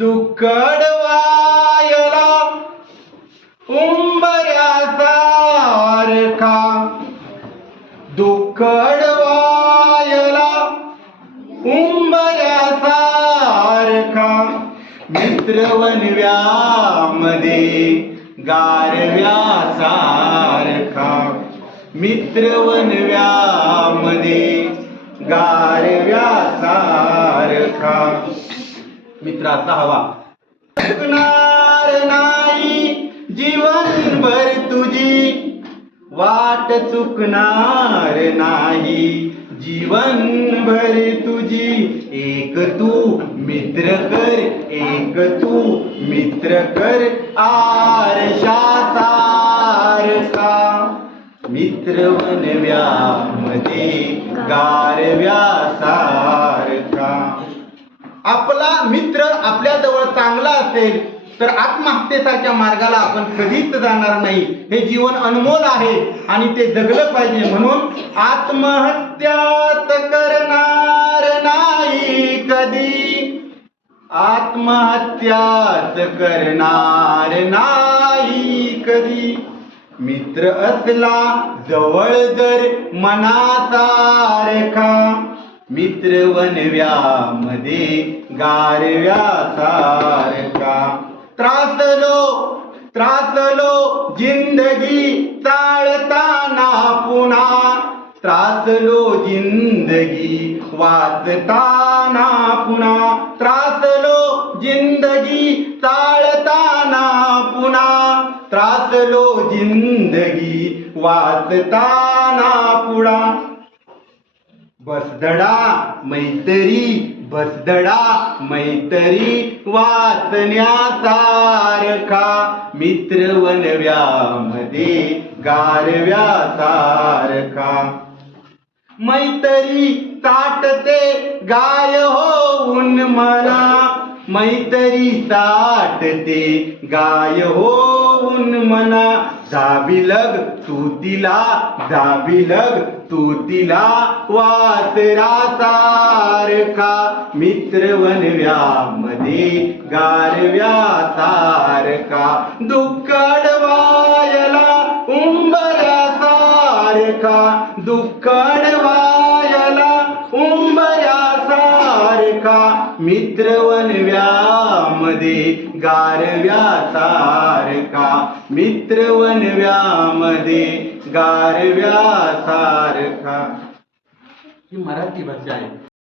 दुःखड वायला उंबऱ्यासारखा, दुःखड वायला उंबऱ्यासारखा, मित्र वनव्यामध्ये गारव्यासारखा, मित्र वनव्यामध्ये गारव्यासारखा. मित्राचा हवा चुकणार नाही जीवनभर तुझी, वाट चुकणार नाही जीवनभर तुझी. एक तू मित्र कर, एक तू मित्र कर आरशासारखा, मित्र वनव्यामध्ये गारव्यासारखा. आपला मित्र आपल्या जवळ चांगला असेल तर आत्महत्येसारख्या मार्गाला आपण कधीच जाणार नाही. हे जीवन अनमोल आहे आणि ते जगलं पाहिजे. म्हणून आत्महत्याच करणार नाही कधी, आत्महत्याच करणार नाही कधी. मित्र असला जवळ जर मनासारखा, मित्र वनव्यामध्ये गारव्यासारखा. त्रासलो जिंदगी चालताना पुन्हा, त्रासलो जिंदगी वाचताना पुन्हा, त्रासलो जिंदगी चालताना पुन्हा, त्रासलो जिंदगी वाचताना पुन्हा. बसधडा मैत्री, बसधडा मैत्री वाचण्यासारखा, मित्र वनव्यामध्ये गारव्यासारखा. मैत्री ताटते गाय होऊन मला, मैत्री ताटते गाय होऊन मना. जाबिलग तू तिला, जाबिलग तू तिला वासरासारखा, मित्र वनव्यामध्ये गारव्यासारखा. दुःखड वायला उंबऱ्यासारखा, दुःखड वायला उंबऱ्यासारखा, मित्र वनव्यामध्ये गारव्यासारखा, मित्र वनव्यामध्ये गारव्यासारखा. ही मराठी भाषा आहे.